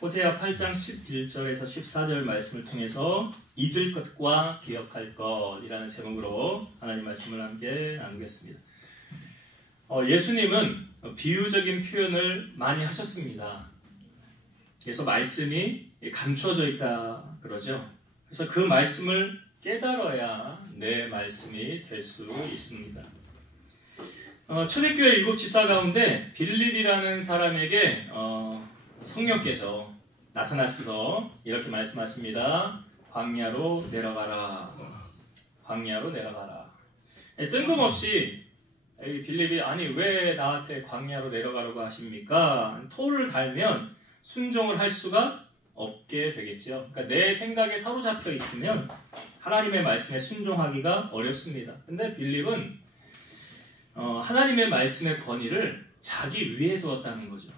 호세아 8장 11절에서 14절 말씀을 통해서 잊을 것과 기억할 것이라는 제목으로 하나님 말씀을 함께 나누겠습니다. 예수님은 비유적인 표현을 많이 하셨습니다. 그래서 말씀이 감춰져 있다 그러죠. 그래서 그 말씀을 깨달아야 내 말씀이 될 수 있습니다. 초대교회 7집사 가운데 빌립이라는 사람에게 성령께서 나타나셔서 이렇게 말씀하십니다. 광야로 내려가라. 광야로 내려가라. 뜬금없이 빌립이 아니 왜 나한테 광야로 내려가라고 하십니까? 토를 달면 순종을 할 수가 없게 되겠죠. 그러니까 내 생각에 사로잡혀 있으면 하나님의 말씀에 순종하기가 어렵습니다. 근데 빌립은 하나님의 말씀의 권위를 자기 위에 두었다는 거죠.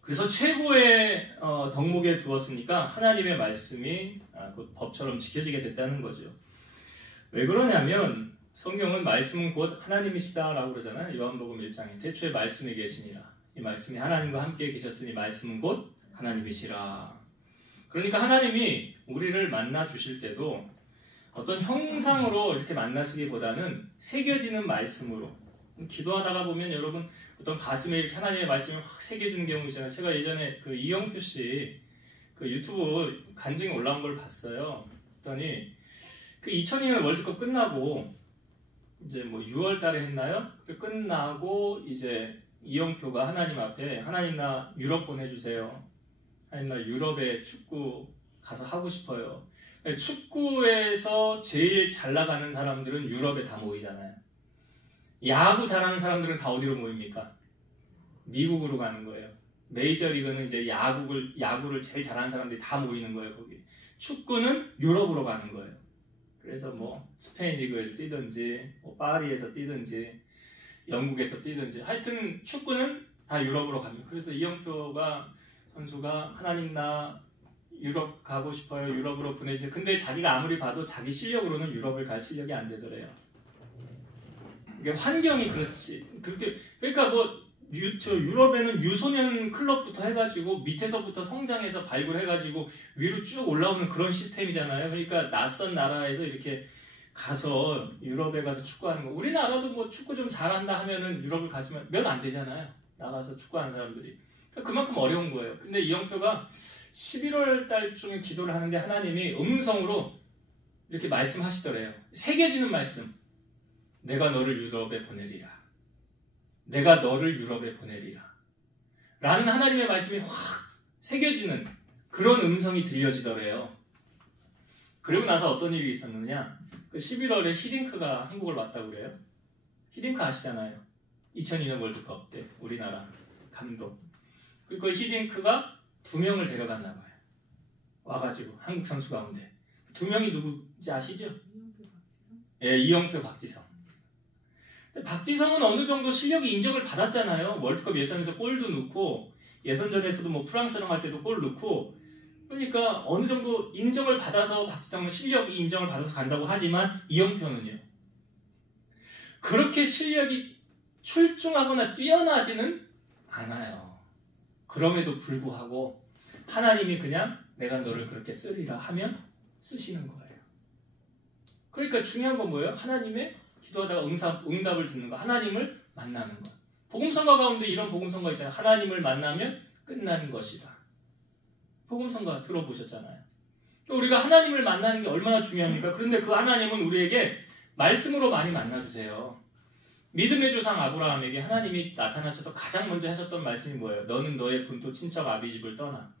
그래서 최고의 덕목에 두었으니까 하나님의 말씀이 곧 법처럼 지켜지게 됐다는 거죠. 왜 그러냐면 성경은 말씀은 곧 하나님이시다라고 그러잖아요. 요한복음 1장에 태초에 말씀이 계시니라. 이 말씀이 하나님과 함께 계셨으니 말씀은 곧 하나님이시라. 그러니까 하나님이 우리를 만나 주실 때도 어떤 형상으로 이렇게 만나시기보다는 새겨지는 말씀으로, 기도하다가 보면 여러분 어떤 가슴에 이렇게 하나님의 말씀이 확 새겨지는 경우 있잖아요. 제가 예전에 그 이영표 씨 그 유튜브 간증이 올라온 걸 봤어요. 그랬더니 그 2002년 월드컵 끝나고 이제 뭐 6월 달에 했나요? 끝나고 이제 이영표가 하나님 앞에 하나님 나 유럽 보내주세요. 하나님 나 유럽에 축구 가서 하고 싶어요. 축구에서 제일 잘 나가는 사람들은 유럽에 다 모이잖아요. 야구 잘하는 사람들은 다 어디로 모입니까? 미국으로 가는 거예요. 메이저리그는 이제 야구를 제일 잘하는 사람들이 다 모이는 거예요. 거기. 축구는 유럽으로 가는 거예요. 그래서 뭐 스페인 리그에서 뛰든지 뭐 파리에서 뛰든지 영국에서 뛰든지 하여튼 축구는 다 유럽으로 갑니다. 그래서 이영표가 선수가 하나님 나 유럽 가고 싶어요. 유럽으로 보내주세요. 근데 자기가 아무리 봐도 자기 실력으로는 유럽을 갈 실력이 안 되더래요. 이게 환경이 그렇지. 그러니까 뭐 유럽에는 유소년 클럽부터 해가지고 밑에서부터 성장해서 발굴해가지고 위로 쭉 올라오는 그런 시스템이잖아요. 그러니까 낯선 나라에서 이렇게 가서 유럽에 가서 축구하는 거. 우리나라도 뭐 축구 좀 잘한다 하면은 유럽을 가지만 몇 안 되잖아요. 나가서 축구하는 사람들이. 그러니까 그만큼 어려운 거예요. 근데 이영표가 11월 달쯤에 기도를 하는데 하나님이 음성으로 이렇게 말씀하시더래요. 새겨지는 말씀. 내가 너를 유럽에 보내리라. 내가 너를 유럽에 보내리라. 라는 하나님의 말씀이 확 새겨지는 그런 음성이 들려지더래요. 그리고 나서 어떤 일이 있었느냐. 그 11월에 히딩크가 한국을 왔다고 그래요. 히딩크 아시잖아요. 2002년 월드컵 때 우리나라 감독. 그리고 히딩크가 2명을 데려갔나 봐요. 와가지고 한국 선수 가운데 2명이 누구인지 아시죠? 예, 이영표, 박지성. 박지성은 어느 정도 실력이 인정을 받았잖아요. 월드컵 예선에서 골도 넣고 예선전에서도 뭐 프랑스랑 할 때도 골 넣고 그러니까 어느 정도 인정을 받아서 박지성은 실력이 인정을 받아서 간다고 하지만 이영표는요. 그렇게 실력이 출중하거나 뛰어나지는 않아요. 그럼에도 불구하고 하나님이 그냥 내가 너를 그렇게 쓰리라 하면 쓰시는 거예요. 그러니까 중요한 건 뭐예요? 하나님의 기도하다가 응답을 듣는 거, 하나님을 만나는 것. 복음성가 가운데 이런 복음성가 있잖아요. 하나님을 만나면 끝나는 것이다. 복음성가 들어보셨잖아요. 우리가 하나님을 만나는 게 얼마나 중요합니까? 그런데 그 하나님은 우리에게 말씀으로 많이 만나주세요. 믿음의 조상 아브라함에게 하나님이 나타나셔서 가장 먼저 하셨던 말씀이 뭐예요? 너는 너의 본토 친척 아비집을 떠나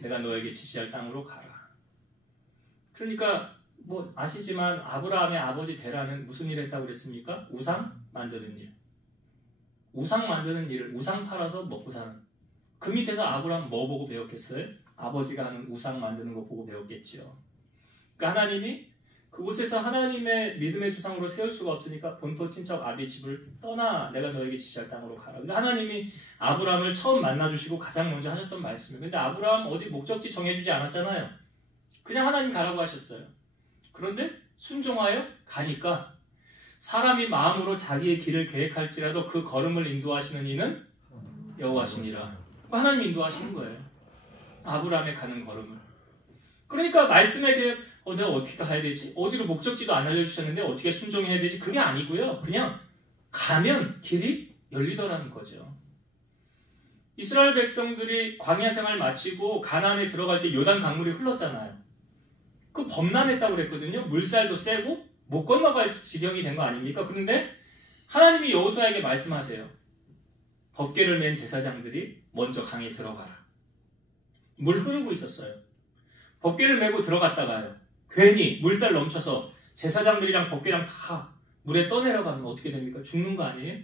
내가 너에게 지시할 땅으로 가라. 그러니까 뭐 아시지만 아브라함의 아버지 데라는 무슨 일을 했다고 그랬습니까? 우상 만드는 일. 우상 만드는 일을 우상 팔아서 먹고 사는. 그 밑에서 아브라함 뭐 보고 배웠겠어요? 아버지가 하는 우상 만드는 거 보고 배웠겠지요. 그러니까 하나님이 그곳에서 하나님의 믿음의 조상으로 세울 수가 없으니까 본토 친척 아비 집을 떠나 내가 너에게 지시할 땅으로 가라. 그러니까 하나님이 아브라함을 처음 만나주시고 가장 먼저 하셨던 말씀이에요. 근데 아브라함 어디 목적지 정해주지 않았잖아요. 그냥 하나님 가라고 하셨어요. 그런데 순종하여 가니까 사람이 마음으로 자기의 길을 계획할지라도 그 걸음을 인도하시는 이는 여호와시니라. 하나님이 인도하시는 거예요. 아브라함의 가는 걸음을. 그러니까 말씀에 대해 내가 어떻게 가야 되지? 어디로 목적지도 안 알려주셨는데 어떻게 순종해야 되지? 그게 아니고요. 그냥 가면 길이 열리더라는 거죠. 이스라엘 백성들이 광야 생활 마치고 가나안에 들어갈 때 요단 강물이 흘렀잖아요. 그 범람했다고 그랬거든요. 물살도 세고 못 건너갈 지경이 된 거 아닙니까? 그런데 하나님이 여호수아에게 말씀하세요. 법궤를 맨 제사장들이 먼저 강에 들어가라. 물 흐르고 있었어요. 법궤를 메고 들어갔다가요. 괜히 물살 넘쳐서 제사장들이랑 법궤랑 다 물에 떠내려가면 어떻게 됩니까? 죽는 거 아니에요?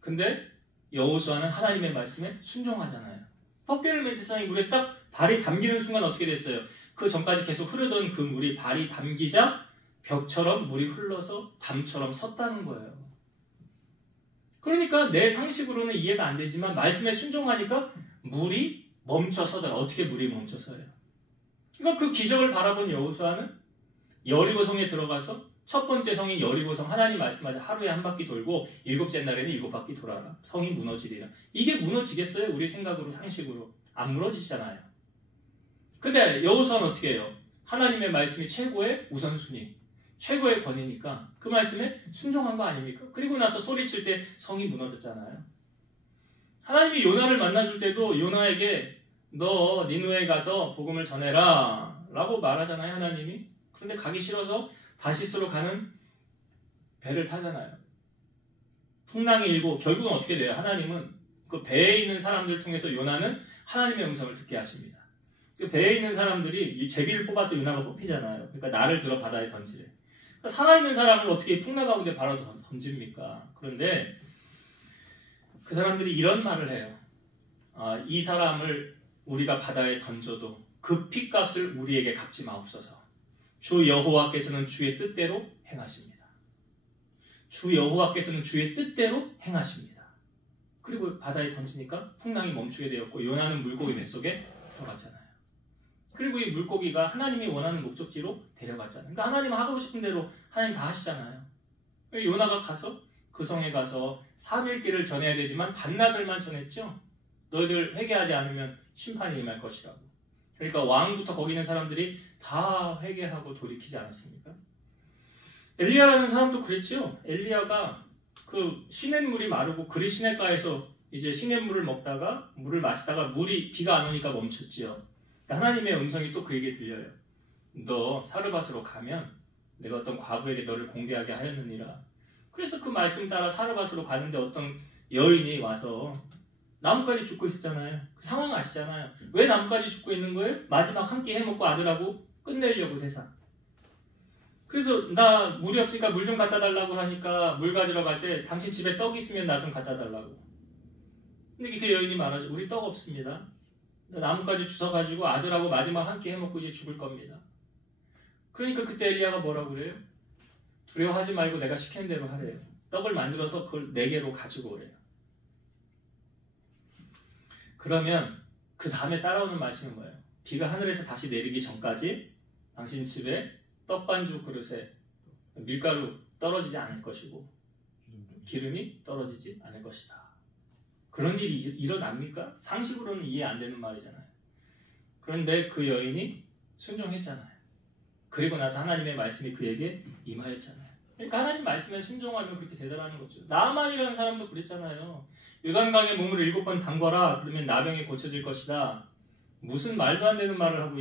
근데 여호수아는 하나님의 말씀에 순종하잖아요. 법궤를 맨 제사장이 물에 딱 발이 담기는 순간 어떻게 됐어요? 그 전까지 계속 흐르던 그 물이 발이 담기자 벽처럼 물이 흘러서 담처럼 섰다는 거예요. 그러니까 내 상식으로는 이해가 안 되지만 말씀에 순종하니까 물이 멈춰서더라. 어떻게 물이 멈춰서요? 그러니까 그 기적을 바라본 여호수아는 여리고성에 들어가서 첫 번째 성인 여리고성 하나님 말씀하자 하루에 한 바퀴 돌고 일곱째 날에는 7바퀴 돌아라. 성이 무너지리라. 이게 무너지겠어요? 우리 생각으로 상식으로. 안 무너지잖아요. 근데 여호수아는 어떻게 해요? 하나님의 말씀이 최고의 우선순위, 최고의 권위니까 그 말씀에 순종한 거 아닙니까? 그리고 나서 소리칠 때 성이 무너졌잖아요. 하나님이 요나를 만나줄 때도 요나에게 너 니느웨에 가서 복음을 전해라 라고 말하잖아요. 하나님이. 그런데 가기 싫어서 다시스로 가는 배를 타잖아요. 풍랑이 일고 결국은 어떻게 돼요? 하나님은 그 배에 있는 사람들을 통해서 요나는 하나님의 음성을 듣게 하십니다. 그 배에 있는 사람들이 제비를 뽑아서 요나가 뽑히잖아요. 그러니까 나를 들어 바다에 던지래. 그러니까 살아있는 사람을 어떻게 풍랑 가운데 바로 던집니까? 그런데 그 사람들이 이런 말을 해요. 이 사람을 우리가 바다에 던져도 그 핏값을 우리에게 갚지 마옵소서. 주 여호와께서는 주의 뜻대로 행하십니다. 주 여호와께서는 주의 뜻대로 행하십니다. 그리고 바다에 던지니까 풍랑이 멈추게 되었고 요나는 물고기 뱃속에 들어갔잖아요. 그리고 이 물고기가 하나님이 원하는 목적지로 데려갔잖아요. 그러니까 하나님 하고 싶은 대로 하나님 다 하시잖아요. 요나가 가서 그 성에 가서 3일 길을 전해야 되지만 반나절만 전했죠. 너희들 회개하지 않으면 심판이 임할 것이라고. 그러니까 왕부터 거기 있는 사람들이 다 회개하고 돌이키지 않았습니까? 엘리야라는 사람도 그랬죠. 엘리야가 그 시냇물이 마르고 그리 시냇가에서 이제 시냇물을 먹다가 물을 마시다가 비가 안 오니까 멈췄지요. 하나님의 음성이 또 그에게 들려요. 너 사르밧으로 가면 내가 어떤 과부에게 너를 공개하게 하였느니라. 그래서 그 말씀 따라 사르밧으로 가는데 어떤 여인이 와서 나뭇가지 죽고 있었잖아요. 그 상황 아시잖아요. 왜 나뭇가지 죽고 있는 거예요? 마지막 한 끼 해먹고 아들하고 끝내려고 세상. 그래서 나 물이 없으니까 물 좀 갖다 달라고 하니까 물 가지러 갈 때 당신 집에 떡 있으면 나 좀 갖다 달라고. 근데 그 여인이 말하죠. 우리 떡 없습니다. 나뭇가지 주워가지고 아들하고 마지막 한 끼 해먹고 이제 죽을 겁니다. 그러니까 그때 엘리야가 뭐라고 그래요? 두려워하지 말고 내가 시키는 대로 하래요. 떡을 만들어서 그걸 4개로 가지고 오래요. 그러면 그 다음에 따라오는 말씀은 뭐예요? 비가 하늘에서 다시 내리기 전까지 당신 집에 떡반죽 그릇에 밀가루 떨어지지 않을 것이고 기름이 떨어지지 않을 것이다. 그런 일이 일어납니까? 상식으로는 이해 안 되는 말이잖아요. 그런데 그 여인이 순종했잖아요. 그리고 나서 하나님의 말씀이 그에게 임하였잖아요. 그러니까 하나님 말씀에 순종하면 그렇게 되더라는 거죠. 나만이라는 사람도 그랬잖아요. 요단강에 몸을 7번 담궈라. 그러면 나병이 고쳐질 것이다. 무슨 말도 안 되는 말을 하고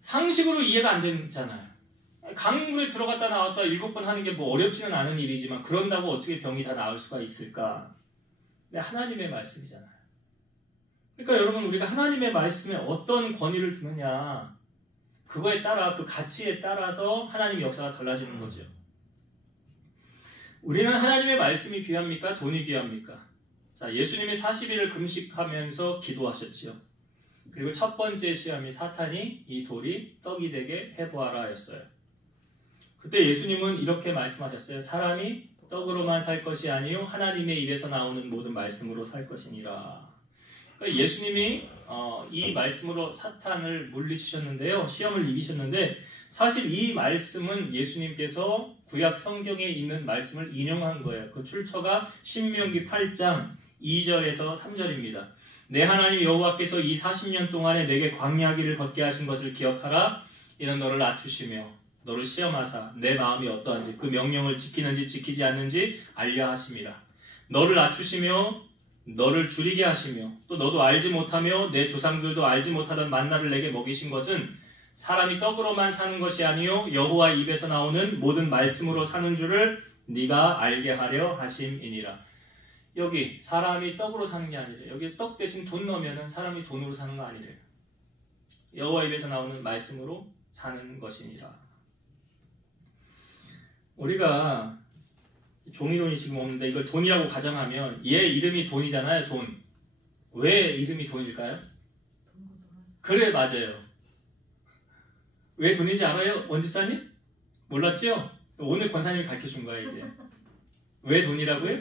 상식으로 이해가 안 되잖아요. 강물에 들어갔다 나왔다 7번 하는 게 뭐 어렵지는 않은 일이지만 그런다고 어떻게 병이 다 나을 수가 있을까? 근데 하나님의 말씀이잖아요. 그러니까 여러분 우리가 하나님의 말씀에 어떤 권위를 두느냐 그거에 따라 그 가치에 따라서 하나님의 역사가 달라지는 거죠. 우리는 하나님의 말씀이 귀합니까? 돈이 귀합니까? 자, 예수님이 40일을 금식하면서 기도하셨지요. 그리고 첫 번째 시험이 사탄이 이 돌이 떡이 되게 해보아라 였어요. 그때 예수님은 이렇게 말씀하셨어요. 사람이 떡으로만 살 것이 아니요 하나님의 입에서 나오는 모든 말씀으로 살 것이니라. 그러니까 예수님이 이 말씀으로 사탄을 물리치셨는데요. 시험을 이기셨는데 사실 이 말씀은 예수님께서 구약 성경에 있는 말씀을 인용한 거예요. 그 출처가 신명기 8장 2절에서 3절입니다. 내 하나님 여호와께서 이 40년 동안에 내게 광야길을 걷게 하신 것을 기억하라. 이는 너를 낮추시며 너를 시험하사 내 마음이 어떠한지 그 명령을 지키는지 지키지 않는지 알려 하심이라. 너를 낮추시며 너를 줄이게 하시며 또 너도 알지 못하며 내 조상들도 알지 못하던 만나를 내게 먹이신 것은 사람이 떡으로만 사는 것이 아니요 여호와 입에서 나오는 모든 말씀으로 사는 줄을 네가 알게 하려 하심이니라. 여기 사람이 떡으로 사는 게 아니래. 여기 떡 대신 돈 넣으면 사람이 돈으로 사는 거 아니래. 여호와 입에서 나오는 말씀으로 사는 것이니라. 우리가 종이돈이 지금 없는데 이걸 돈이라고 가정하면 얘 이름이 돈이잖아요. 돈. 왜 이름이 돈일까요? 그래, 맞아요. 왜 돈인지 알아요? 원집사님? 몰랐죠? 오늘 권사님이 가르쳐준 거야 이제. 왜 돈이라고요?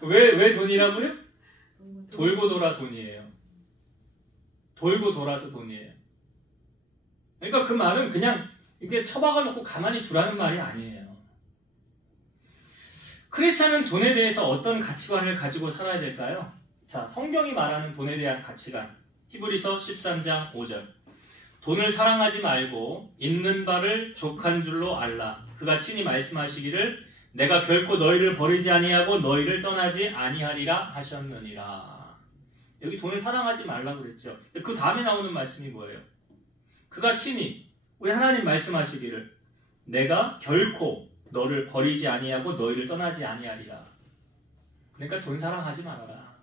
왜 돈이라고요? 돌고 돌아 돈이에요. 돌고 돌아서 돈이에요. 그러니까 그 말은 그냥 이게 처박아 놓고 가만히 두라는 말이 아니에요. 크리스찬은 돈에 대해서 어떤 가치관을 가지고 살아야 될까요? 자, 성경이 말하는 돈에 대한 가치관. 히브리서 13장 5절. 돈을 사랑하지 말고 있는 바를 족한 줄로 알라. 그가 친히 말씀하시기를 내가 결코 너희를 버리지 아니하고 너희를 떠나지 아니하리라 하셨느니라. 여기 돈을 사랑하지 말라고 그랬죠. 그 다음에 나오는 말씀이 뭐예요? 그가 친히 우리 하나님 말씀하시기를 내가 결코 너를 버리지 아니하고 너희를 떠나지 아니하리라. 그러니까 돈 사랑하지 말아라.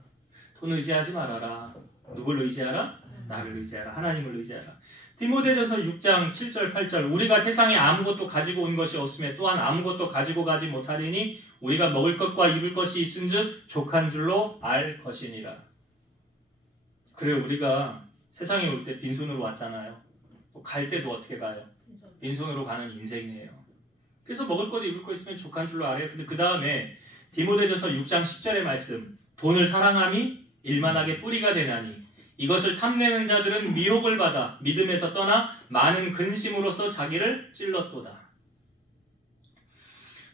돈 의지하지 말아라. 누굴 의지하라? 나를 의지하라. 하나님을 의지하라. 디모데전서 6장 7절 8절 우리가 세상에 아무것도 가지고 온 것이 없으며 또한 아무것도 가지고 가지 못하리니 우리가 먹을 것과 입을 것이 있은즉 족한 줄로 알 것이니라. 그래, 우리가 세상에 올 때 빈손으로 왔잖아요. 갈 때도 어떻게 가요? 빈손으로 가는 인생이에요. 그래서 먹을 것 입을 것 있으면 족한 줄로 알아요. 근데 그 다음에 디모데전서 6장 10절의 말씀 돈을 사랑함이 일만하게 뿌리가 되나니 이것을 탐내는 자들은 미혹을 받아 믿음에서 떠나 많은 근심으로써 자기를 찔렀도다.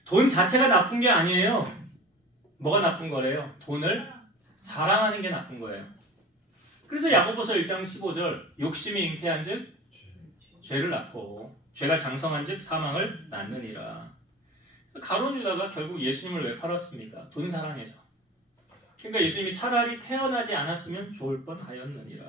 돈 자체가 나쁜 게 아니에요. 뭐가 나쁜 거래요? 돈을 사랑하는 게 나쁜 거예요. 그래서 야고보서 1장 15절 욕심이 잉태한 즉 죄를 낳고 죄가 장성한 즉 사망을 낳느니라. 가룟 유다가 결국 예수님을 왜 팔았습니까? 돈 사랑해서. 그러니까 예수님이 차라리 태어나지 않았으면 좋을 뻔하였느니라.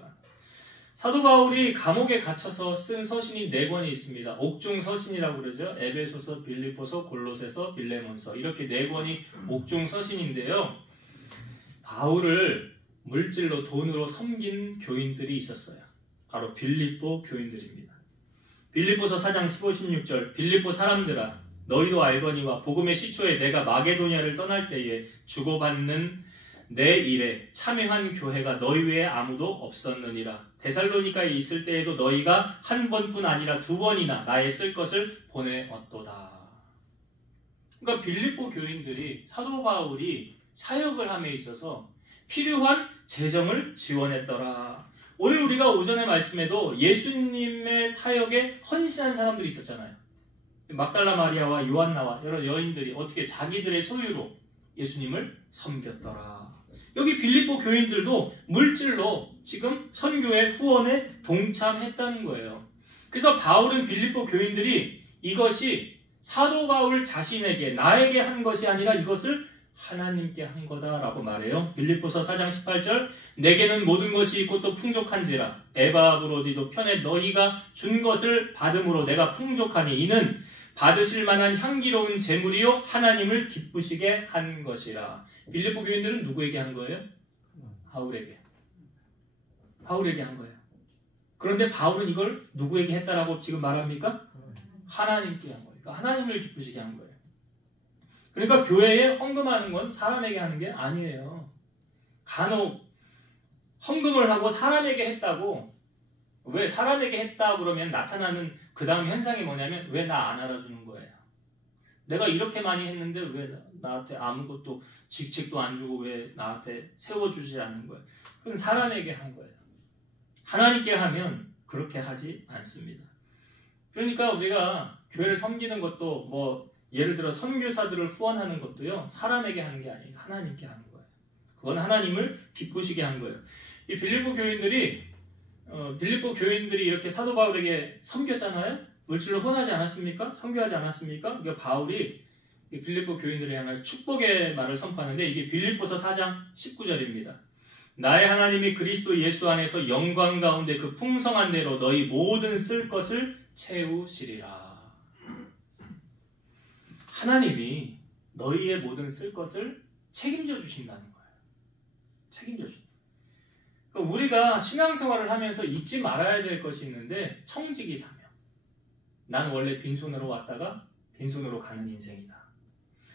사도 바울이 감옥에 갇혀서 쓴 서신이 4권이 있습니다. 옥중 서신이라고 그러죠. 에베소서, 빌립보서, 골로새서, 빌레몬서 이렇게 4권이 옥중 서신인데요. 바울을 물질로 돈으로 섬긴 교인들이 있었어요. 바로 빌립보 교인들입니다. 빌립보서 4장 15, 16절 빌립보 사람들아 너희도 알거니와 복음의 시초에 내가 마게도냐를 떠날 때에 주고받는 내 일에 참여한 교회가 너희 외에 아무도 없었느니라. 데살로니가에 있을 때에도 너희가 한 번뿐 아니라 2번이나 나의 쓸 것을 보내었도다. 그러니까 빌립보 교인들이 사도 바울이 사역을 함에 있어서 필요한 재정을 지원했더라. 오늘 우리가 오전의 말씀에도 예수님의 사역에 헌신한 사람들이 있었잖아요. 막달라 마리아와 요한나와 여러 여인들이 어떻게 자기들의 소유로 예수님을 섬겼더라. 여기 빌립보 교인들도 물질로 지금 선교의 후원에 동참했다는 거예요. 그래서 바울은 빌립보 교인들이 이것이 사도 바울 자신에게 나에게 한 것이 아니라 이것을 하나님께 한 거다라고 말해요. 빌립보서 4장 18절 내게는 모든 것이 있고 또 풍족한지라 에바브로디도 편에 너희가 준 것을 받음으로 내가 풍족하니 이는 받으실 만한 향기로운 제물이요 하나님을 기쁘시게 한 것이라. 빌립보 교인들은 누구에게 한 거예요? 바울에게. 바울에게 한 거예요. 그런데 바울은 이걸 누구에게 했다라고 지금 말합니까? 하나님께 한 거예요. 그러니까 하나님을 기쁘시게 한 거예요. 그러니까 교회에 헌금하는 건 사람에게 하는 게 아니에요. 간혹 헌금을 하고 사람에게 했다고, 왜 사람에게 했다 그러면 나타나는 그 다음 현상이 뭐냐면 왜 나 안 알아주는 거예요. 내가 이렇게 많이 했는데 왜 나한테 아무것도 직책도 안 주고 왜 나한테 세워주지 않는 거예요. 그건 사람에게 한 거예요. 하나님께 하면 그렇게 하지 않습니다. 그러니까 우리가 교회를 섬기는 것도 뭐 예를 들어 선교사들을 후원하는 것도요, 사람에게 하는 게 아니에요. 하나님께 하는 거예요. 그건 하나님을 기쁘시게 한 거예요. 이 빌립보 교인들이 이렇게 사도 바울에게 섬겼잖아요. 물질로 후원하지 않았습니까? 선교하지 않았습니까? 그러니까 바울이 빌립보 교인들을 향해 축복의 말을 선포하는데, 이게 빌립보서 4장 19절입니다. 나의 하나님이 그리스도 예수 안에서 영광 가운데 그 풍성한 대로 너희 모든 쓸 것을 채우시리라. 하나님이 너희의 모든 쓸 것을 책임져 주신다는 거예요. 책임져 주신다. 그러니까 우리가 신앙생활을 하면서 잊지 말아야 될 것이 있는데, 청지기 사명. 난 원래 빈손으로 왔다가 빈손으로 가는 인생이다.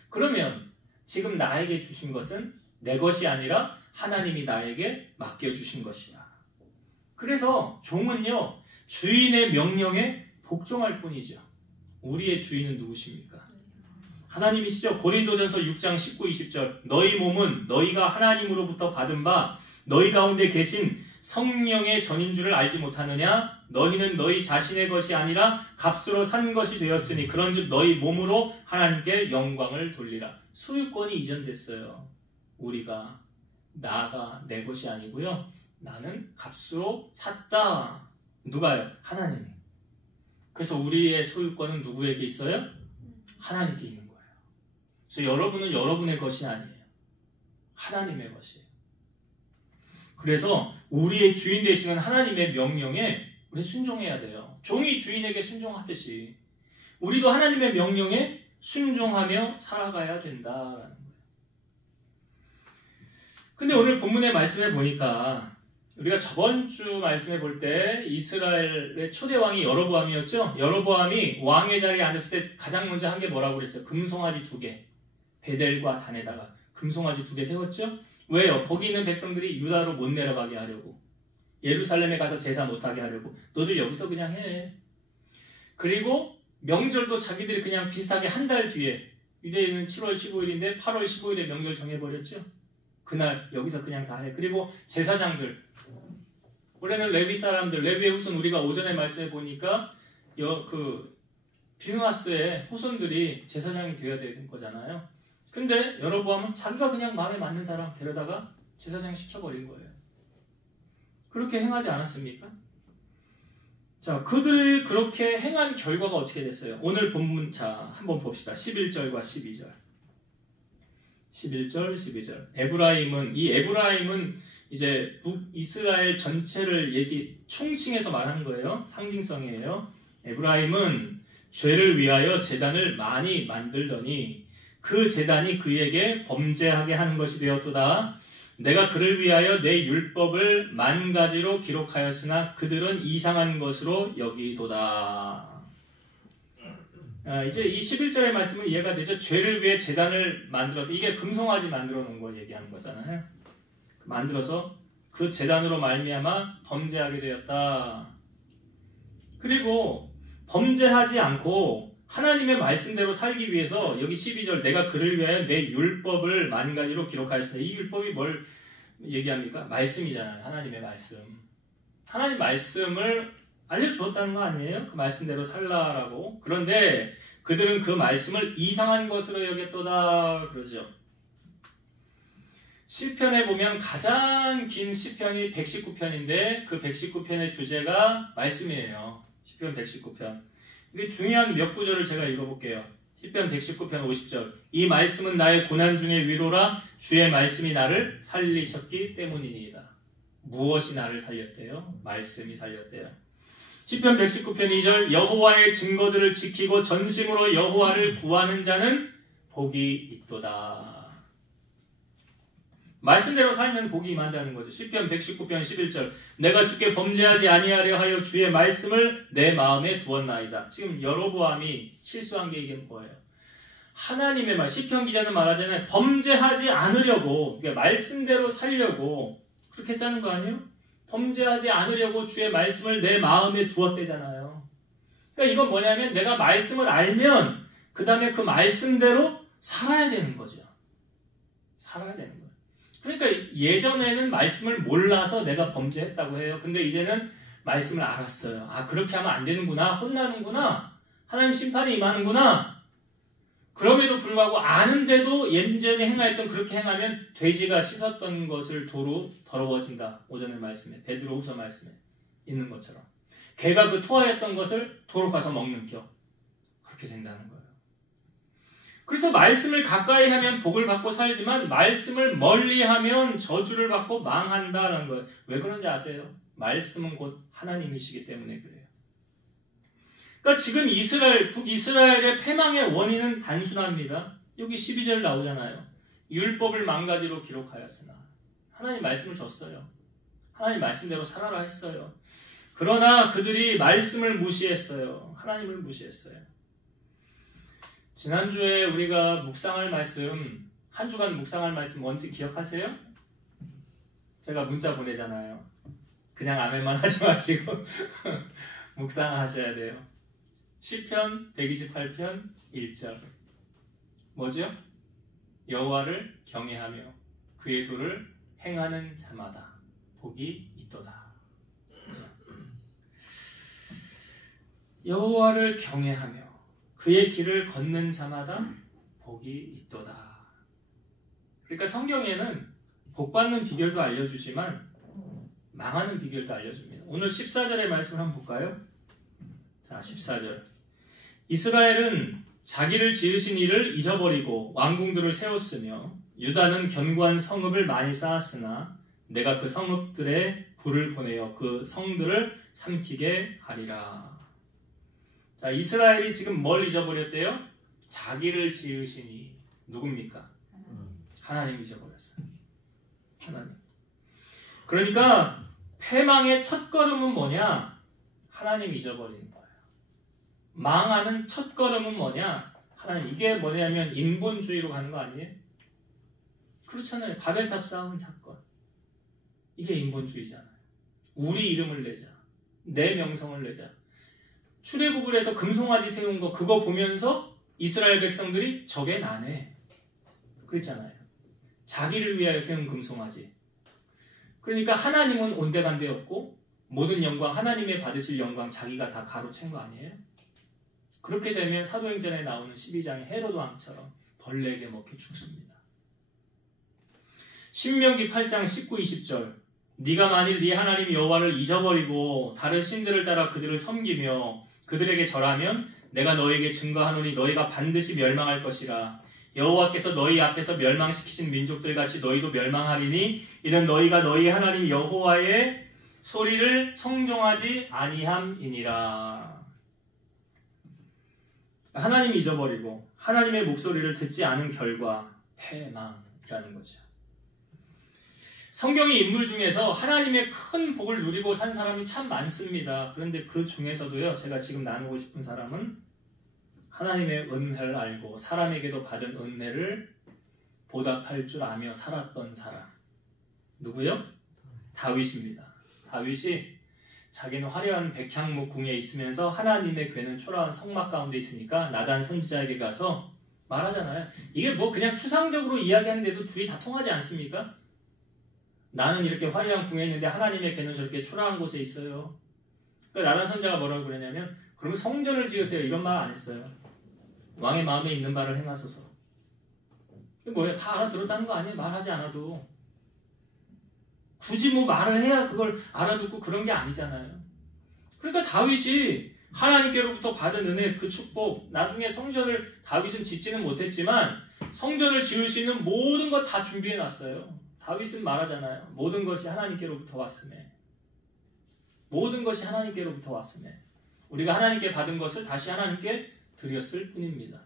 그러면 지금 나에게 주신 것은 내 것이 아니라 하나님이 나에게 맡겨주신 것이다. 그래서 종은요, 주인의 명령에 복종할 뿐이죠. 우리의 주인은 누구십니까? 하나님이시죠. 고린도전서 6장 19, 20절 너희 몸은 너희가 하나님으로부터 받은 바 너희 가운데 계신 성령의 전인 줄을 알지 못하느냐? 너희는 너희 자신의 것이 아니라 값으로 산 것이 되었으니 그런즉 너희 몸으로 하나님께 영광을 돌리라. 소유권이 이전됐어요. 나가 내 것이 아니고요. 나는 값으로 샀다. 누가요? 하나님이. 그래서 우리의 소유권은 누구에게 있어요? 하나님께 있는 거예요. 그래서 여러분은 여러분의 것이 아니에요. 하나님의 것이에요. 그래서 우리의 주인 되시는 하나님의 명령에 우리 순종해야 돼요. 종이 주인에게 순종하듯이 우리도 하나님의 명령에 순종하며 살아가야 된다라는 거예요. 근데 오늘 본문의 말씀에 보니까 우리가 저번 주 말씀에 볼 때 이스라엘의 초대 왕이 여로보암이었죠. 여로보암이 왕의 자리에 앉았을 때 가장 먼저 한 게 뭐라고 그랬어요? 금송아지 2개, 베델과 단에다가 금송아지 2개 세웠죠. 왜요? 거기 있는 백성들이 유다로 못 내려가게 하려고, 예루살렘에 가서 제사 못하게 하려고. 너들 여기서 그냥 해. 그리고 명절도 자기들이 그냥 비슷하게 한 달 뒤에, 유대인은 7월 15일인데 8월 15일에 명절 정해버렸죠. 그날 여기서 그냥 다 해. 그리고 제사장들, 원래는 레위 사람들, 레위의 후손, 우리가 오전에 말씀해 보니까 비누아스의 후손들이 제사장이 되어야 되는 거잖아요. 근데 여로보암은 자기가 그냥 마음에 맞는 사람 데려다가 제사장 시켜버린 거예요. 그렇게 행하지 않았습니까? 자, 그들이 그렇게 행한 결과가 어떻게 됐어요? 오늘 본문, 자, 한번 봅시다. 11절과 12절. 11절, 12절. 에브라임은 이제 북이스라엘 전체를 총칭해서 말하는 거예요. 상징성이에요. 에브라임은 죄를 위하여 제단을 많이 만들더니 그 제단이 그에게 범죄하게 하는 것이 되었도다. 내가 그를 위하여 내 율법을 10,000가지로 기록하였으나 그들은 이상한 것으로 여기도다. 이제 이 11절의 말씀은 이해가 되죠. 죄를 위해 제단을 만들었다. 이게 금송아지 만들어 놓은 걸 얘기하는 거잖아요. 만들어서 그 제단으로 말미암아 범죄하게 되었다. 그리고 범죄하지 않고 하나님의 말씀대로 살기 위해서 여기 12절 내가 그를 위하여 내 율법을 10,000가지로 기록하였으니, 이 율법이 뭘 얘기합니까? 말씀이잖아요. 하나님의 말씀. 하나님 말씀을 알려주었다는 거 아니에요? 그 말씀대로 살라라고. 그런데 그들은 그 말씀을 이상한 것으로 여겼도다 그러죠. 시편에 보면 가장 긴 시편이 119편인데 그 119편의 주제가 말씀이에요. 시편 119편. 이게 중요한 몇 구절을 제가 읽어볼게요. 시편 119편 50절. 이 말씀은 나의 고난 중의 위로라. 주의 말씀이 나를 살리셨기 때문이니이다. 무엇이 나를 살렸대요? 말씀이 살렸대요. 시편 119편 2절. 여호와의 증거들을 지키고 전심으로 여호와를 구하는 자는 복이 있도다. 말씀대로 살면 복이 임한다는 거죠. 시편 119편 11절. 내가 주께 범죄하지 아니하려 하여 주의 말씀을 내 마음에 두었나이다. 지금 여로보암이 실수한 게 이게 뭐예요? 하나님의 말, 시편 기자는 말하잖아요. 범죄하지 않으려고, 그러니까 말씀대로 살려고 그렇게 했다는 거 아니에요? 범죄하지 않으려고 주의 말씀을 내 마음에 두었대잖아요. 그러니까 이건 뭐냐면 내가 말씀을 알면 그 다음에 그 말씀대로 살아야 되는 거죠. 살아야 되는 거예요. 그러니까 예전에는 말씀을 몰라서 내가 범죄했다고 해요. 근데 이제는 말씀을 알았어요. 아, 그렇게 하면 안 되는구나. 혼나는구나. 하나님 심판이 임하는구나. 그럼에도 불구하고 아는데도 예전에 행하였던 그렇게 행하면 돼지가 씻었던 것을 도로 더러워진다. 오전의 말씀에 베드로후서 말씀에 있는 것처럼 개가 그 토하였던 것을 도로 가서 먹는 겨. 그렇게 된다는 거예요. 그래서 말씀을 가까이 하면 복을 받고 살지만 말씀을 멀리하면 저주를 받고 망한다는 거예요. 왜 그런지 아세요? 말씀은 곧 하나님이시기 때문에 그래요. 그러니까 지금 북이스라엘의 패망의 원인은 단순합니다. 여기 12절 나오잖아요. 율법을 망가지로 기록하였으나 하나님 말씀을 줬어요. 하나님 말씀대로 살아라 했어요. 그러나 그들이 말씀을 무시했어요. 하나님을 무시했어요. 지난주에 우리가 묵상할 말씀, 한 주간 묵상할 말씀 뭔지 기억하세요? 제가 문자 보내잖아요. 그냥 아멘만 하지 마시고 묵상하셔야 돼요. 시편 128편 1절 뭐죠? 여호와를 경외하며 그의 도를 행하는 자마다 복이 있도다. 그렇죠? 여호와를 경외하며 그의 길을 걷는 자마다 복이 있도다. 그러니까 성경에는 복받는 비결도 알려주지만 망하는 비결도 알려줍니다. 오늘 14절의 말씀 한번 볼까요? 자, 14절. 이스라엘은 자기를 지으신 이를 잊어버리고 왕궁들을 세웠으며 유다는 견고한 성읍을 많이 쌓았으나 내가 그 성읍들에 불을 보내어 그 성들을 삼키게 하리라. 자, 이스라엘이 지금 뭘 잊어버렸대요? 자기를 지으신 이 누굽니까? 하나님 잊어버렸어요. 하나님. 그러니까 패망의 첫걸음은 뭐냐? 하나님 잊어버리는 거예요. 망하는 첫걸음은 뭐냐? 하나님. 이게 뭐냐면 인본주의로 가는 거 아니에요? 그렇잖아요. 바벨탑 쌓은 사건. 이게 인본주의잖아요. 우리 이름을 내자. 내 명성을 내자. 출애굽을 해서 금송아지 세운 거 그거 보면서 이스라엘 백성들이 저게 나네. 그랬잖아요. 자기를 위하여 세운 금송아지. 그러니까 하나님은 온데간데 없고 모든 영광 하나님의 받으실 영광 자기가 다 가로챈 거 아니에요? 그렇게 되면 사도행전에 나오는 12장의 헤로드 왕처럼 벌레에게 먹혀 죽습니다. 신명기 8장 19, 20절 네가 만일 네 하나님 여호와를 잊어버리고 다른 신들을 따라 그들을 섬기며 그들에게 절하면 내가 너희에게 증거하노니 너희가 반드시 멸망할 것이라. 여호와께서 너희 앞에서 멸망시키신 민족들 같이 너희도 멸망하리니 이는 너희가 너희 하나님 여호와의 소리를 청종하지 아니함이니라. 하나님 잊어버리고 하나님의 목소리를 듣지 않은 결과 패망이라는 거죠. 성경의 인물 중에서 하나님의 큰 복을 누리고 산 사람이 참 많습니다. 그런데 그 중에서도요, 제가 지금 나누고 싶은 사람은 하나님의 은혜를 알고 사람에게도 받은 은혜를 보답할 줄 아며 살았던 사람. 누구요? 다윗입니다. 다윗이 자기는 화려한 백향목 궁에 있으면서 하나님의 괴는 초라한 성막 가운데 있으니까 나단 선지자에게 가서 말하잖아요. 이게 뭐 그냥 추상적으로 이야기하는데도 둘이 다 통하지 않습니까? 나는 이렇게 화려한 궁에 있는데 하나님의 괴는 저렇게 초라한 곳에 있어요. 그러니까 나단 선지자가 뭐라고 그러냐면 그러면 성전을 지으세요. 이런 말 안 했어요. 왕의 마음에 있는 바를 행하소서. 이게 뭐예요? 다 알아들었다는 거 아니에요? 말하지 않아도. 굳이 뭐 말을 해야 그걸 알아듣고 그런 게 아니잖아요. 그러니까 다윗이 하나님께로부터 받은 은혜, 그 축복, 나중에 성전을 다윗은 짓지는 못했지만 성전을 지을 수 있는 모든 것 다 준비해놨어요. 다윗은 말하잖아요. 모든 것이 하나님께로부터 왔음에. 모든 것이 하나님께로부터 왔음에. 우리가 하나님께 받은 것을 다시 하나님께 드렸을 뿐입니다.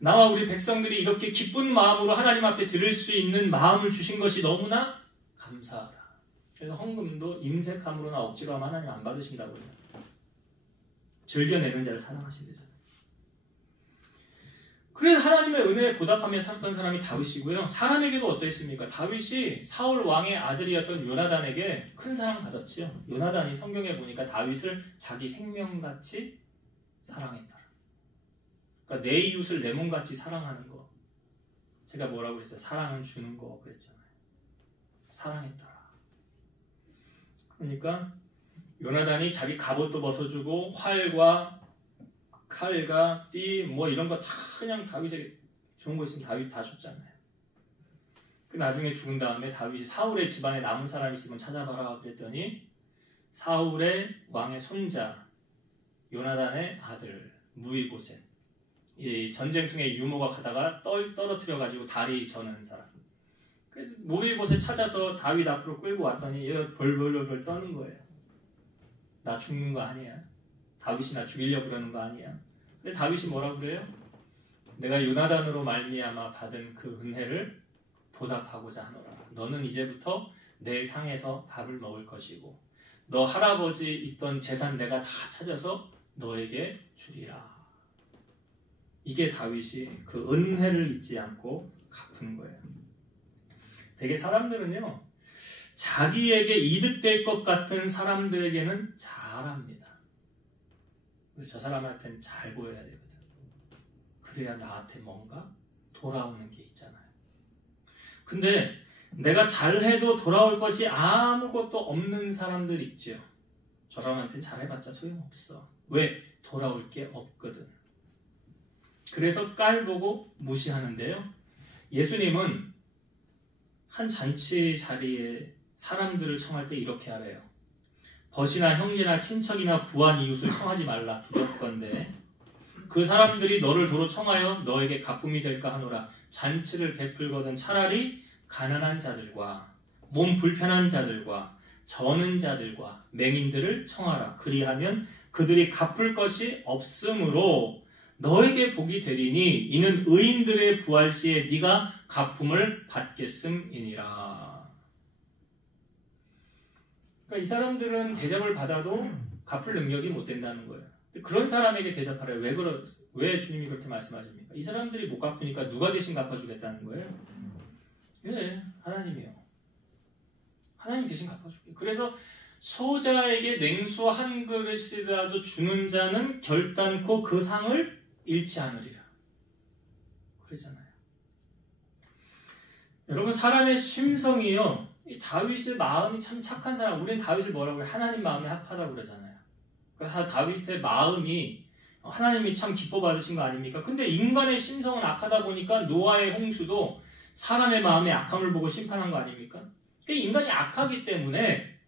나와 우리 백성들이 이렇게 기쁜 마음으로 하나님 앞에 드릴 수 있는 마음을 주신 것이 너무나 감사하다. 그래서 헌금도 임색함으로나 억지로 하면 하나님 안 받으신다고 해요. 즐겨내는 자를 사랑하신대잖아요. 그래서 하나님의 은혜에 보답하며 살았던 사람이 다윗이고요. 사람에게도 어떠했습니까? 다윗이 사울 왕의 아들이었던 요나단에게 큰 사랑받았죠. 요나단이 성경에 보니까 다윗을 자기 생명같이 사랑했더라. 그러니까 내 이웃을 내 몸같이 사랑하는 거. 제가 뭐라고 했어요? 사랑은 주는 거 그랬잖아요. 사랑했더라. 그러니까 요나단이 자기 갑옷도 벗어주고 활과 칼과 띠 뭐 이런 거 다 그냥 다윗에게 좋은 거 있으면 다윗 다 줬잖아요. 그 나중에 죽은 다음에 다윗이 사울의 집안에 남은 사람 있으면 찾아봐라 그랬더니 사울의 왕의 손자 요나단의 아들 무이보셋, 이 전쟁통에 유모가 가다가 떨어뜨려 가지고 다리 저는 사람. 그래서 무이보셋 찾아서 다윗 앞으로 끌고 왔더니 얘가 벌벌벌 떠는 거예요. 나 죽는 거 아니야. 다윗이 나 죽이려고 그러는 거 아니야. 근데 다윗이 뭐라고 그래요? 내가 요나단으로 말미암아 받은 그 은혜를 보답하고자 하노라. 너는 이제부터 내 상에서 밥을 먹을 것이고 너 할아버지 있던 재산 내가 다 찾아서 너에게 주리라. 이게 다윗이 그 은혜를 잊지 않고 갚은 거예요. 되게 사람들은요, 자기에게 이득될 것 같은 사람들에게는 잘합니다. 왜? 저 사람한테는 잘 보여야 되거든. 그래야 나한테 뭔가 돌아오는 게 있잖아요. 근데 내가 잘해도 돌아올 것이 아무것도 없는 사람들 있죠. 저 사람한테 잘해봤자 소용없어. 왜? 돌아올 게 없거든. 그래서 깔보고 무시하는데요. 예수님은 한 잔치 자리에 사람들을 청할 때 이렇게 하래요. 벗이나 형제나 친척이나 부한 이웃을 청하지 말라. 두렵건대 그 사람들이 너를 도로 청하여 너에게 가품이 될까 하노라. 잔치를 베풀거든 차라리 가난한 자들과 몸 불편한 자들과 저는 자들과 맹인들을 청하라. 그리하면 그들이 갚을 것이 없으므로 너에게 복이 되리니 이는 의인들의 부활 시에 네가 갚음을 받겠음이니라. 그러니까 이 사람들은 대접을 받아도 갚을 능력이 못 된다는 거예요. 그런 사람에게 대접하래요. 왜 주님이 그렇게 말씀하십니까? 이 사람들이 못 갚으니까 누가 대신 갚아주겠다는 거예요? 네, 하나님이요. 하나님 대신 갚아줄게요. 그래서 소자에게 냉수 한 그릇이라도 주는 자는 결단코 그 상을 잃지 않으리라. 그러잖아요. 여러분, 사람의 심성이요, 이 다윗의 마음이 참 착한 사람. 우리는 다윗을 뭐라고 해요? 하나님 마음에 합하다고 그러잖아요. 그러니까 다윗의 마음이 하나님이 참 기뻐 받으신 거 아닙니까? 근데 인간의 심성은 악하다 보니까 노아의 홍수도 사람의 마음의 악함을 보고 심판한 거 아닙니까? 그러니까 인간이 악하기 때문에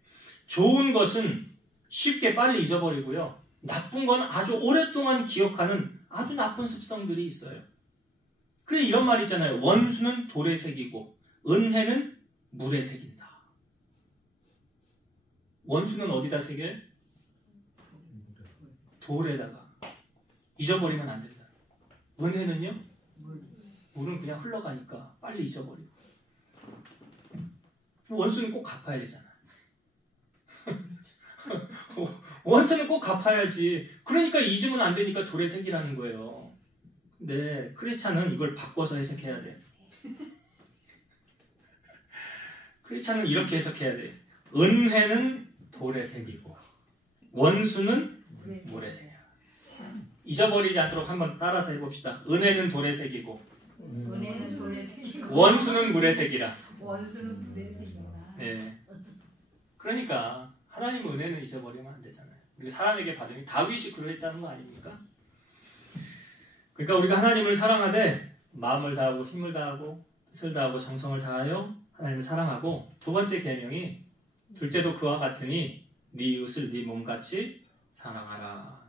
좋은 것은 쉽게 빨리 잊어버리고요. 나쁜 건 아주 오랫동안 기억하는 아주 나쁜 습성들이 있어요. 그래 이런 말 있잖아요. 원수는 돌에 새기고 은혜는 물에 새긴다. 원수는 어디다 새겨요? 돌에다가. 잊어버리면 안 된다. 은혜는요? 물은 그냥 흘러가니까 빨리 잊어버리고. 원수는 꼭 갚아야 되잖아. 원수는 꼭 갚아야지. 그러니까 잊으면 안 되니까 돌에 새기라는 거예요. 근데 크리스찬은 이걸 바꿔서 해석해야 돼. 크리스찬은 이렇게 해석해야 돼. 은혜는 돌에 새기고 원수는 물에 새겨. 잊어버리지 않도록 한번 따라서 해봅시다. 은혜는 돌에 새기고 은혜는 돌에 새기고 원수는 물에 새기라. 원수는 물에 새기라. 네. 그러니까 하나님 은혜는 잊어버리면 안 되잖아요. 우리 사람에게 받으니 다윗이 그러했다는 거 아닙니까? 그러니까 우리가 하나님을 사랑하되 마음을 다하고 힘을 다하고 뜻을 다하고 정성을 다하여 하나님을 사랑하고, 두 번째 계명이 둘째도 그와 같으니 네 이웃을 네 몸같이 사랑하라.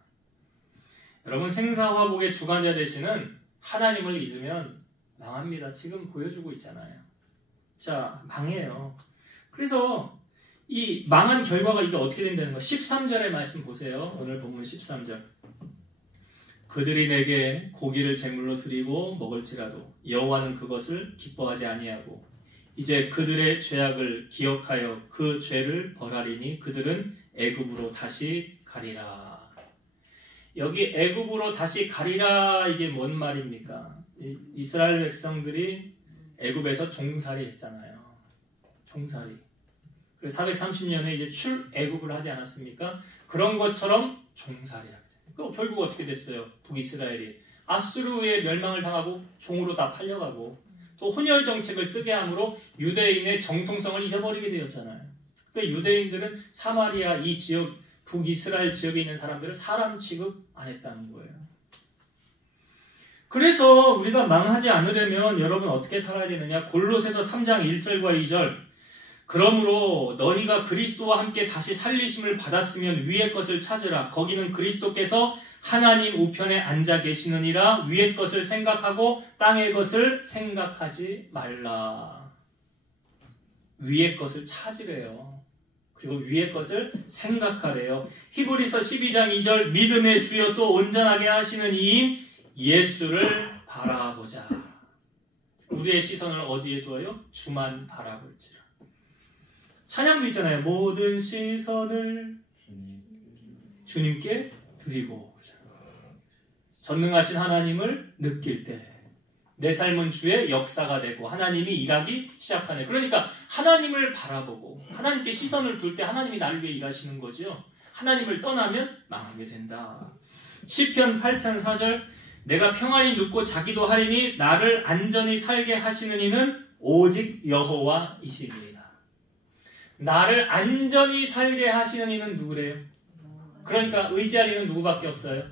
여러분, 생사화복의 주관자 되시는 하나님을 잊으면 망합니다. 지금 보여주고 있잖아요. 자, 망해요. 그래서 이 망한 결과가 이게 어떻게 된다는 거. 13절의 말씀 보세요. 오늘 본문 13절. 그들이 내게 고기를 제물로 드리고 먹을지라도 여호와는 그것을 기뻐하지 아니하고 이제 그들의 죄악을 기억하여 그 죄를 벌하리니 그들은 애굽으로 다시 가리라. 여기 애굽으로 다시 가리라, 이게 뭔 말입니까? 이스라엘 백성들이 애굽에서 종살이 했잖아요. 종살이. 그래서 430년에 이제 출애굽을 하지 않았습니까? 그런 것처럼 종살이 하게 돼요. 결국 어떻게 됐어요? 북이스라엘이 아수르의 멸망을 당하고 종으로 다 팔려가고 또 혼혈 정책을 쓰게 함으로 유대인의 정통성을 잊어버리게 되었잖아요. 그러니까 유대인들은 사마리아 이 지역, 북이스라엘 지역에 있는 사람들을 사람 취급 안 했다는 거예요. 그래서 우리가 망하지 않으려면 여러분 어떻게 살아야 되느냐? 골로새서 3장 1절과 2절. 그러므로 너희가 그리스도와 함께 다시 살리심을 받았으면 위의 것을 찾으라. 거기는 그리스도께서 하나님 우편에 앉아 계시느니라. 위의 것을 생각하고 땅의 것을 생각하지 말라. 위의 것을 찾으래요. 그리고 위의 것을 생각하래요. 히브리서 12장 2절 믿음의 주여 또 온전하게 하시는 이인 예수를 바라보자. 우리의 시선을 어디에 두어요? 주만 바라볼지라. 찬양도 있잖아요. 모든 시선을 주님께 드리고 전능하신 하나님을 느낄 때 내 삶은 주의 역사가 되고 하나님이 일하기 시작하네. 그러니까 하나님을 바라보고 하나님께 시선을 둘 때 하나님이 나를 위해 일하시는 거죠. 하나님을 떠나면 망하게 된다. 시편 8편 4절 내가 평안히 눕고 자기도 하리니 나를 안전히 살게 하시는 이는 오직 여호와이시리이다. 나를 안전히 살게 하시는 이는 누구래요? 그러니까 의지할 이는 누구밖에 없어요?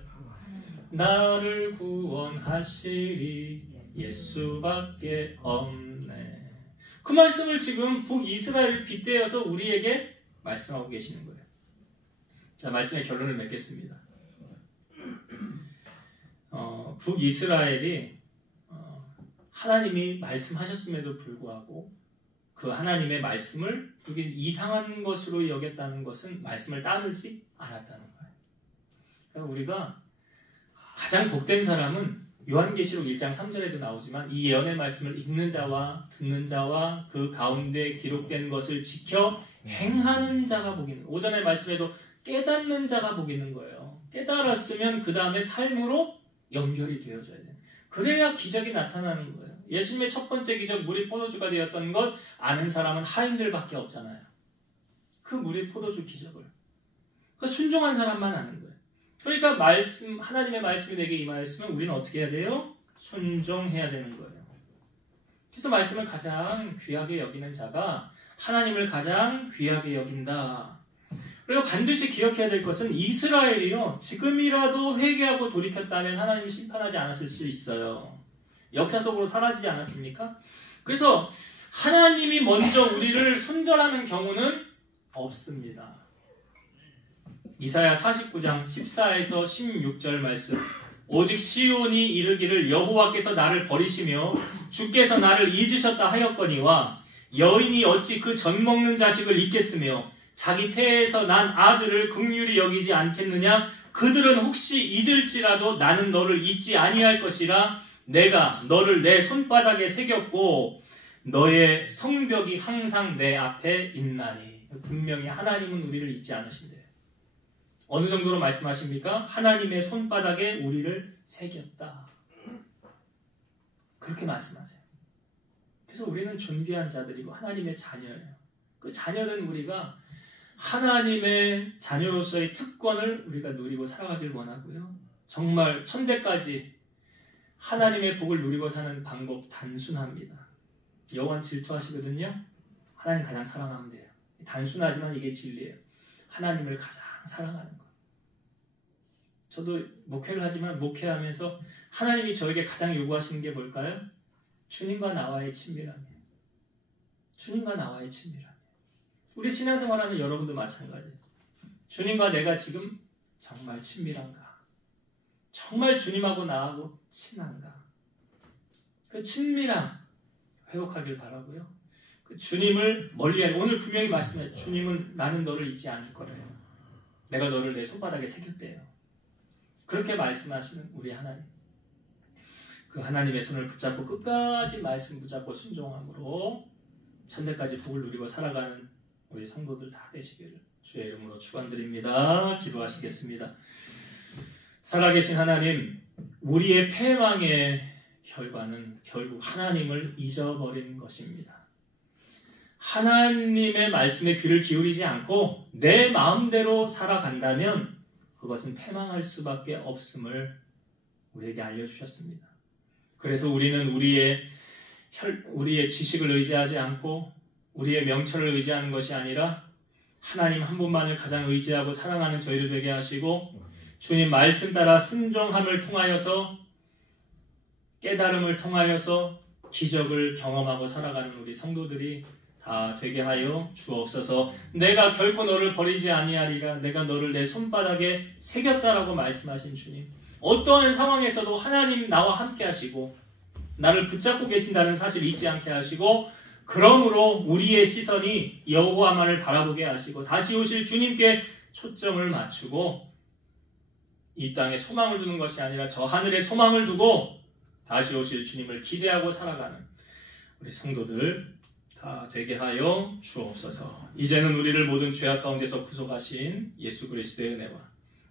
나를 구원하시리 예수밖에 없네. 그 말씀을 지금 북이스라엘 빗대어서 우리에게 말씀하고 계시는 거예요. 자, 말씀의 결론을 맺겠습니다. 북이스라엘이 하나님이 말씀하셨음에도 불구하고 그 하나님의 말씀을 그게 이상한 것으로 여겼다는 것은 말씀을 따르지 않았다는 거예요. 그러니까 우리가 가장 복된 사람은 요한계시록 1장 3절에도 나오지만 이 예언의 말씀을 읽는 자와 듣는 자와 그 가운데 기록된 것을 지켜 행하는 자가 복이 있는 거예요. 오전의 말씀에도 깨닫는 자가 복이 있는 거예요. 깨달았으면 그 다음에 삶으로 연결이 되어져야 돼요. 그래야 기적이 나타나는 거예요. 예수님의 첫 번째 기적 물이 포도주가 되었던 것 아는 사람은 하인들밖에 없잖아요. 그 물이 포도주 기적을 그 순종한 사람만 아는 거예요. 그러니까 말씀 하나님의 말씀이 내게 임하였으면 우리는 어떻게 해야 돼요? 순종해야 되는 거예요. 그래서 말씀을 가장 귀하게 여기는 자가 하나님을 가장 귀하게 여긴다. 그리고 반드시 기억해야 될 것은 이스라엘이요 지금이라도 회개하고 돌이켰다면 하나님이 심판하지 않았을 수 있어요. 역사 속으로 사라지지 않았습니까? 그래서 하나님이 먼저 우리를 손절하는 경우는 없습니다. 이사야 49장 14에서 16절 말씀 오직 시온이 이르기를 여호와께서 나를 버리시며 주께서 나를 잊으셨다 하였거니와 여인이 어찌 그 젖 먹는 자식을 잊겠으며 자기 태에서 난 아들을 긍휼히 여기지 않겠느냐. 그들은 혹시 잊을지라도 나는 너를 잊지 아니할 것이라. 내가 너를 내 손바닥에 새겼고 너의 성벽이 항상 내 앞에 있나니. 분명히 하나님은 우리를 잊지 않으신대요. 어느 정도로 말씀하십니까? 하나님의 손바닥에 우리를 새겼다. 그렇게 말씀하세요. 그래서 우리는 존귀한 자들이고 하나님의 자녀예요. 그 자녀는 우리가 하나님의 자녀로서의 특권을 우리가 누리고 살아가길 원하고요. 정말 천대까지 하나님의 복을 누리고 사는 방법 단순합니다. 여호와는 질투하시거든요. 하나님 가장 사랑하면 돼요. 단순하지만 이게 진리예요. 하나님을 가장 사랑하는 것. 저도 목회를 하지만 목회하면서 하나님이 저에게 가장 요구하시는 게 뭘까요? 주님과 나와의 친밀함이에요. 주님과 나와의 친밀함. 우리 신앙생활하는 여러분도 마찬가지예요. 주님과 내가 지금 정말 친밀한가? 정말 주님하고 나하고 친한가? 그 친밀함 회복하길 바라고요. 그 주님을 멀리하지. 오늘 분명히 말씀해. 주님은 나는 너를 잊지 않을 거래요. 내가 너를 내 손바닥에 새겼대요. 그렇게 말씀하시는 우리 하나님. 그 하나님의 손을 붙잡고 끝까지 말씀 붙잡고 순종함으로 천대까지 복을 누리고 살아가는 우리 성도들 다 되시기를 주의 이름으로 축원드립니다. 기도하시겠습니다. 살아계신 하나님, 우리의 패망의 결과는 결국 하나님을 잊어버린 것입니다. 하나님의 말씀에 귀를 기울이지 않고 내 마음대로 살아간다면 그것은 패망할 수밖에 없음을 우리에게 알려주셨습니다. 그래서 우리는 우리의 지식을 의지하지 않고 우리의 명철을 의지하는 것이 아니라 하나님 한 분만을 가장 의지하고 사랑하는 저희들 되게 하시고 주님 말씀 따라 순종함을 통하여서 깨달음을 통하여서 기적을 경험하고 살아가는 우리 성도들이 다 되게 하여 주옵소서. 내가 결코 너를 버리지 아니하리라. 내가 너를 내 손바닥에 새겼다라고 말씀하신 주님, 어떠한 상황에서도 하나님 나와 함께 하시고 나를 붙잡고 계신다는 사실 잊지 않게 하시고, 그러므로 우리의 시선이 여호와만을 바라보게 하시고 다시 오실 주님께 초점을 맞추고 이 땅에 소망을 두는 것이 아니라 저 하늘에 소망을 두고 다시 오실 주님을 기대하고 살아가는 우리 성도들 다 되게 하여 주옵소서. 이제는 우리를 모든 죄악 가운데서 구속하신 예수 그리스도의 은혜와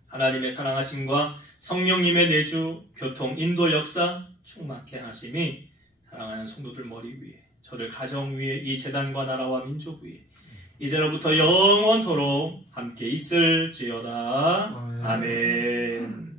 하나님의 사랑하심과 성령님의 내주, 교통, 인도, 역사 충만케 하심이 사랑하는 성도들 머리 위에, 저들 가정 위에, 이 재단과 나라와 민족 위에 이제로부터 영원토록 함께 있을지어다. 아멘.